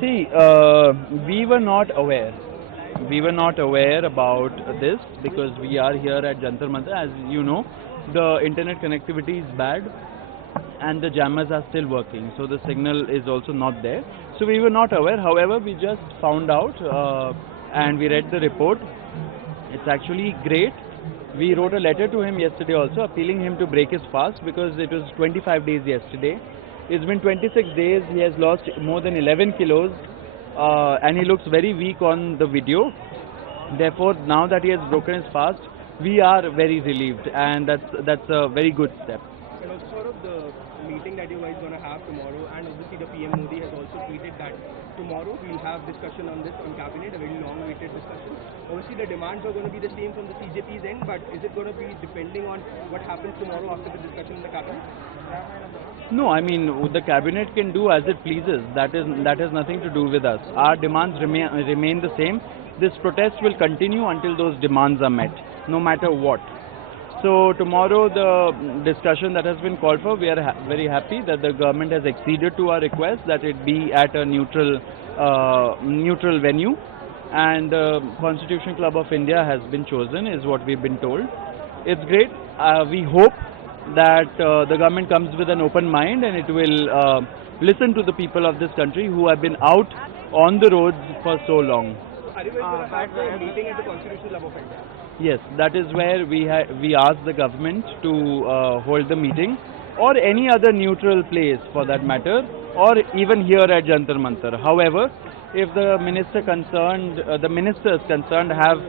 See, we were not aware. We were not aware about this because we are here at Jantar Mantar. As you know, the internet connectivity is bad and the jammers are still working, so the signal is also not there. So we were not aware. However, we just found out and we read the report. It's actually great. We wrote a letter to him yesterday also appealing him to break his fast because it was 25 days yesterday. It's been 26 days. He has lost more than 11 kilos and he looks very weak on the video. Therefore, now that he has broken his fast, we are very relieved, and that's a very good step. And also sort of the meeting that you guys going to have tomorrow, and obviously the PM Modi has also tweeted that tomorrow we'll have discussion on this on cabinet, a very long-awaited discussion. Obviously the demands are going to be the same from the CJP's end, but is it going to be depending on what happens tomorrow after the discussion in the cabinet? No, I mean the cabinet can do as it pleases. That has nothing to do with us. Our demands remain the same. This protest will continue until those demands are met, no matter what. So tomorrow the discussion that has been called for, we are very happy that the government has acceded to our request that it be at a neutral venue, and Constitution Club of India has been chosen, is what we've been told. It's great. We hope that the government comes with an open mind and it will listen to the people of this country who have been out on the roads for so long. Are you guys going to have a meeting at the Constitution Club of India? Yes, that is where we asked the government to hold the meeting, or any other neutral place for that matter, or even here at Jantar Mantar. However, if the ministers concerned have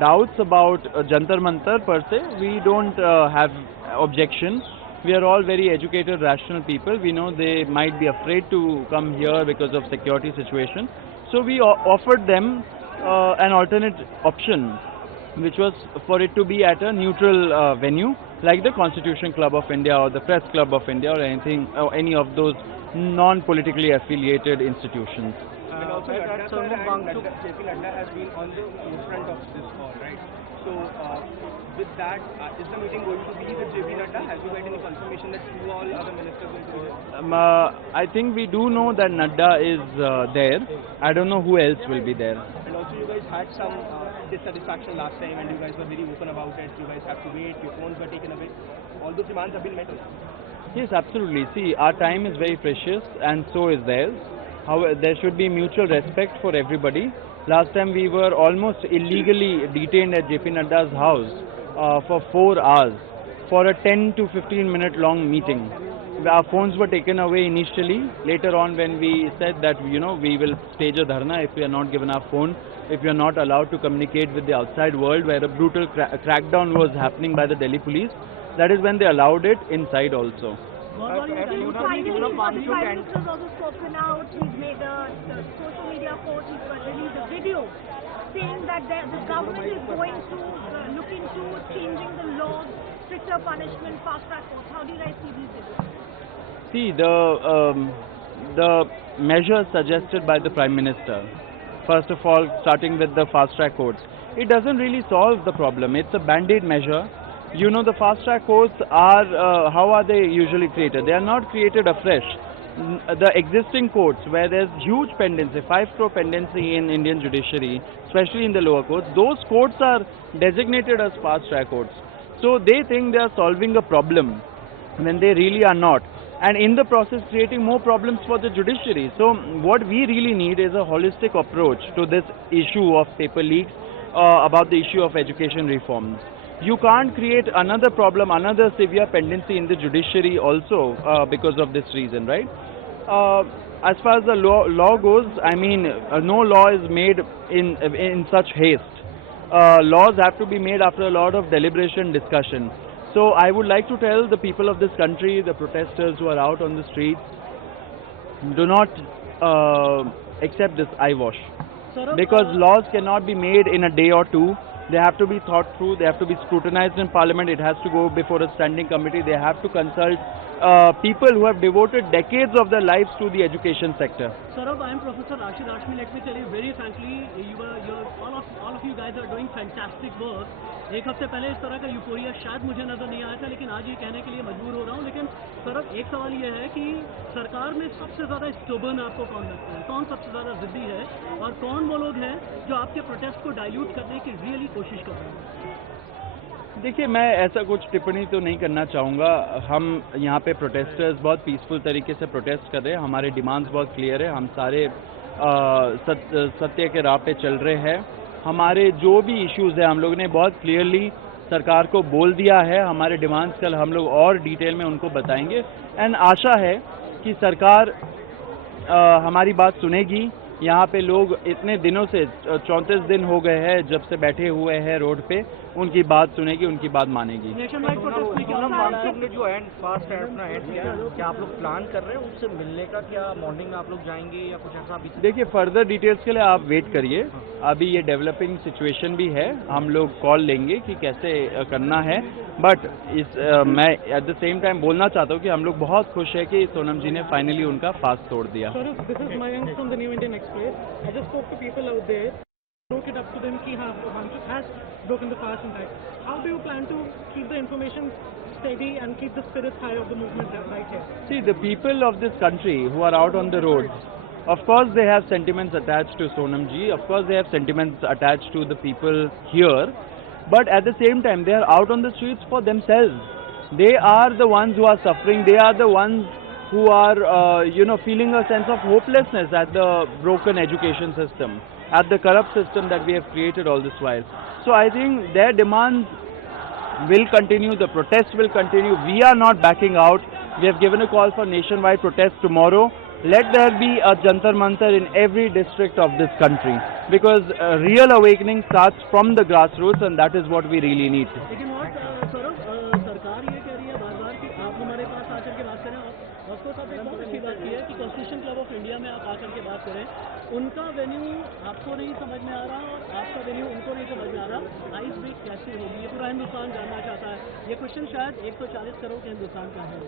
doubts about Jantar Mantar per se, we don't have objection. We are all very educated, rational people. We know they might be afraid to come here because of security situation. So we offered them an alternate option, which was for it to be at a neutral venue like the Constitution Club of India or the Press Club of India or anything, or any of those non-politically affiliated institutions. And also JP Nadda has been on the forefront of this call, right? So with that, is the meeting going to be with JP Nadda? Have you got any confirmation that two all other ministers will be there? I think we do know that Nadda is there. I don't know who else will be there. And also you guys had some dissatisfaction last time and you guys were very open about it. You guys have to wait, your phones were taken away. All those demands have been met. Yes, absolutely. See, our time is very precious and so is theirs. However, there should be mutual respect for everybody. Last time we were almost illegally detained at JP Nadda's house for 4 hours for a 10 to 15 minute long meeting. Our phones were taken away initially. Later on, when we said that we will stage a dharna if we are not given our phone, if we are not allowed to communicate with the outside world, where a brutal crackdown was happening by the Delhi police, that is when they allowed it inside also. Finally, the Prime Minister has also spoken out. He's made a social media post, he's released a video saying that the government is going to look into changing the laws, stricter punishment, fast-track courts. How do you guys see these videos? See, the measures suggested by the Prime Minister, first of all, starting with the fast-track courts, it doesn't really solve the problem. It's a band-aid measure. You know, the fast-track courts are, how are they usually created? They are not created afresh. The existing courts, where there's huge pendency, 5 crore pendency in Indian judiciary, especially in the lower courts, those courts are designated as fast-track courts. So they think they are solving a problem when they really are not. And in the process creating more problems for the judiciary. So what we really need is a holistic approach to this issue of paper leaks, about the issue of education reforms. You can't create another problem, another severe pendency in the judiciary also because of this reason, right? As far as the law goes, I mean, no law is made in such haste. Laws have to be made after a lot of deliberation, discussion. So I would like to tell the people of this country, the protesters who are out on the streets, do not accept this eyewash. Because laws cannot be made in a day or two. They have to be thought through, they have to be scrutinized in Parliament, it has to go before a standing committee, they have to consult people who have devoted decades of their lives to the education sector. Saurabh, I am Professor Rashid Hashmi. Let me tell you very frankly, all of you guys are doing fantastic work. एक हफ्ते पहले इस तरह का euphoria शायद मुझे नजर नहीं आया था, लेकिन आज ये कहने के लिए मजबूर हो रहा हूँ. लेकिन सौरभ, एक सवाल ये है कि सरकार में सबसे ज्यादा स्टबर्न आपको कौन लगता है? कौन सबसे ज्यादा जिद्दी है और कौन वो लोग हैं जो आपके प्रोटेस्ट को डाइल्यूट करने की रियली कोशिश कर रहे हैं? देखिए, मैं ऐसा कुछ टिप्पणी तो नहीं करना चाहूँगा. हम यहाँ पे प्रोटेस्टर्स बहुत पीसफुल तरीके से प्रोटेस्ट कर रहे हैं. हमारे डिमांड्स बहुत क्लियर है. हम सारे सत्य के राह पे चल रहे हैं. हमारे जो भी इश्यूज है हम लोगों ने बहुत क्लियरली सरकार को बोल दिया है. हमारे डिमांड्स कल हम लोग और डिटेल में उनको बताएंगे एंड आशा है कि सरकार हमारी बात सुनेगी. यहाँ पे लोग इतने दिनों से 34 दिन हो गए हैं जब से बैठे हुए हैं रोड पे. उनकी बात सुनेगी, उनकी बात मानेगी. मानसून ने जो फास्ट अपना एंड किया, क्या आप लोग प्लान कर रहे हैं उनसे मिलने का? क्या मॉर्निंग में आप लोग जाएंगे या कुछ ऐसा? अभी देखिए, फर्दर डिटेल्स के लिए आप वेट करिए. अभी ये डेवलपिंग सिचुएशन भी है. हम लोग कॉल लेंगे कि कैसे करना है. बट मैं एट द सेम टाइम बोलना चाहता हूँ कि हम लोग बहुत खुश है कि सोनम जी ने फाइनली उनका फास्ट तोड़ दिया. This is Mayank from the New Indian Express. I just spoke to people out there. Broke it up to them कि हाँ, Mansukh has broken the fast and that. How do you plan to keep the information steady and keep the spirits high of the movement right here? See, the people of this country who are out on the road, of course they have sentiments attached to Sonam ji. Of course they have sentiments attached to the people here. But at the same time, they are out on the streets for themselves. They are the ones who are suffering. They are the ones who are, feeling a sense of hopelessness at the broken education system, at the corrupt system that we have created all this while. So I think their demands will continue, the protests will continue. We are not backing out. We have given a call for nationwide protest tomorrow. Let there be a Jantar Mantar in every district of this country, because real awakening starts from the grassroots, and that is what we really need. लेकिन सौरभ, सरकार ये कह रही है बार-बार कि आप हमारे पास आकर के बात करें. ऑफकोर्स आप एक बहुत अच्छी बात की है कि कॉन्स्टिट्यूशन क्लब ऑफ इंडिया में आप आकर के बात करें. उनका वेन्यू आपको नहीं समझ में आ रहा और आपका वेन्यू उनको नहीं समझ में आ रहा. आइस ब्रेक कैसे होगी, ये पूरा हिंदुस्तान जानना चाहता है. ये क्वेश्चन शायद 140 करोड़ के हिंदुस्तान का है.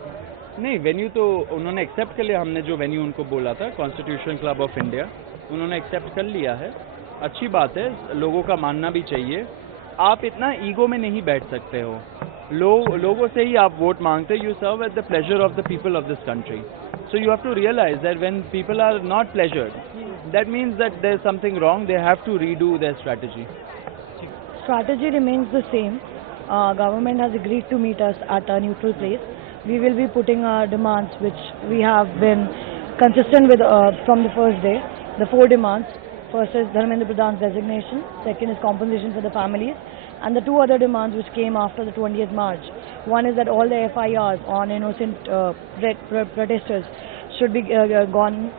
नहीं, वेन्यू तो उन्होंने एक्सेप्ट कर लिया. हमने जो वेन्यू उनको बोला था, कॉन्स्टिट्यूशन क्लब ऑफ इंडिया, उन्होंने एक्सेप्ट कर लिया है. अच्छी बात है, लोगों का मानना भी चाहिए. आप इतना ईगो में नहीं बैठ सकते हो. लोगों से ही आप वोट मांगते. You serve at the pleasure of the people of this country. So you have to realize that when people are not pleasured, that means that there's something wrong. They have to redo their strategy. Strategy remains the same. Government has agreed to meet us at a neutral place. We will be putting our demands, which we have been consistent with from the first day. The 4 demands. First is Dharmendra Pradhan's resignation. Second is compensation for the families. And the 2 other demands which came after the 20th March. One is that all the FIRs on innocent protesters should be gone.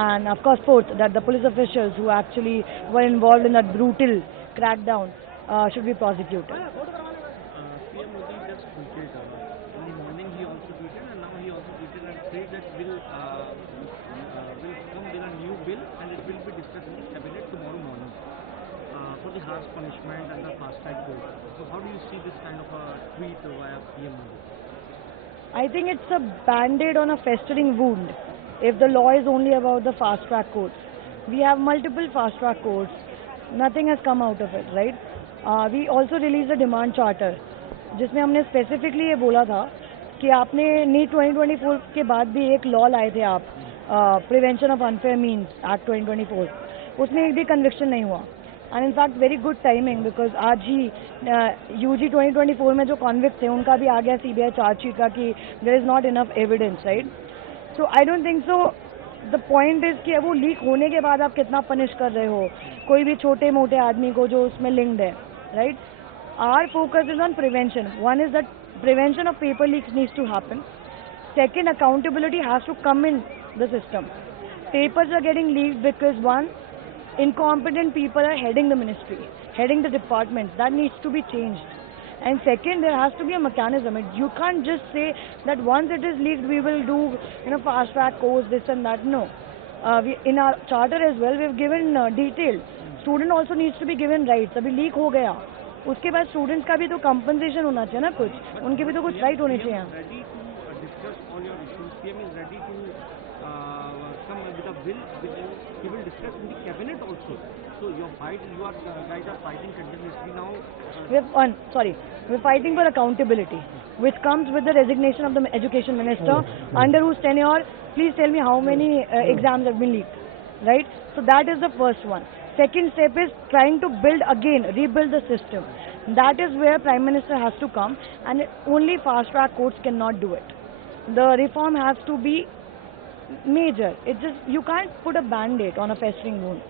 And of course, fourth, that the police officials who actually were involved in that brutal crackdown should be prosecuted. PM Modi just tweeted in the morning. He also tweeted, and now he also tweeted and said that will come with a new bill and it will be discussed in the cabinet tomorrow morning for the harsh punishment and the fast track bill. So how do you see this kind of a tweet via PM Modi? I think it's a band-aid on a festering wound. If the law is only about the fast track courts, we have multiple fast track courts. Nothing has come out of it, right? We also released a demand charter, जिसमें हमने specifically ये बोला था कि आपने NEET 2024 के बाद भी एक लॉ लाए थे आप, prevention of unfair means act 2024. उसमें एक भी कन्विक्शन नहीं हुआ. And in fact very good timing, because आज ही यूजी 2024 में जो कॉन्विक्ट थे उनका भी आ गया सीबीआई चार्जशीट का कि there is not enough evidence, right? So I don't think so. The point is कि वो लीक होने के बाद आप कितना पनिश कर रहे हो कोई भी छोटे मोटे आदमी को जो उसमें लिंक्ड है, right? Our focus is on prevention. One is that prevention of paper leaks needs to happen. Second, accountability has to come in the system. Papers are getting leaked because one, incompetent people are heading the ministry, heading the departments. That needs to be changed. And second, there has to be a mechanism. You can't just say that once it is leaked, we will do, fast track course, this and that. No. In our charter as well, we have given detail. Student also needs to be given rights. अभी leak हो गया, उसके बाद students का भी तो compensation होना चाहिए ना, कुछ उनके भी तो कुछ राइट होने चाहिए. all your issues. PM is ready to come with a bill which he will discuss in the cabinet also. So your fight, guys are fighting continuously now. We're fighting for accountability, which comes with the resignation of the education minister, under whose tenure, please tell me how many exams have been leaked, right? So that is the first one. Second step is trying to rebuild the system. That is where Prime Minister has to come, and only fast-track courts cannot do it. The reform has to be major. You can't put a band-aid on a festering wound.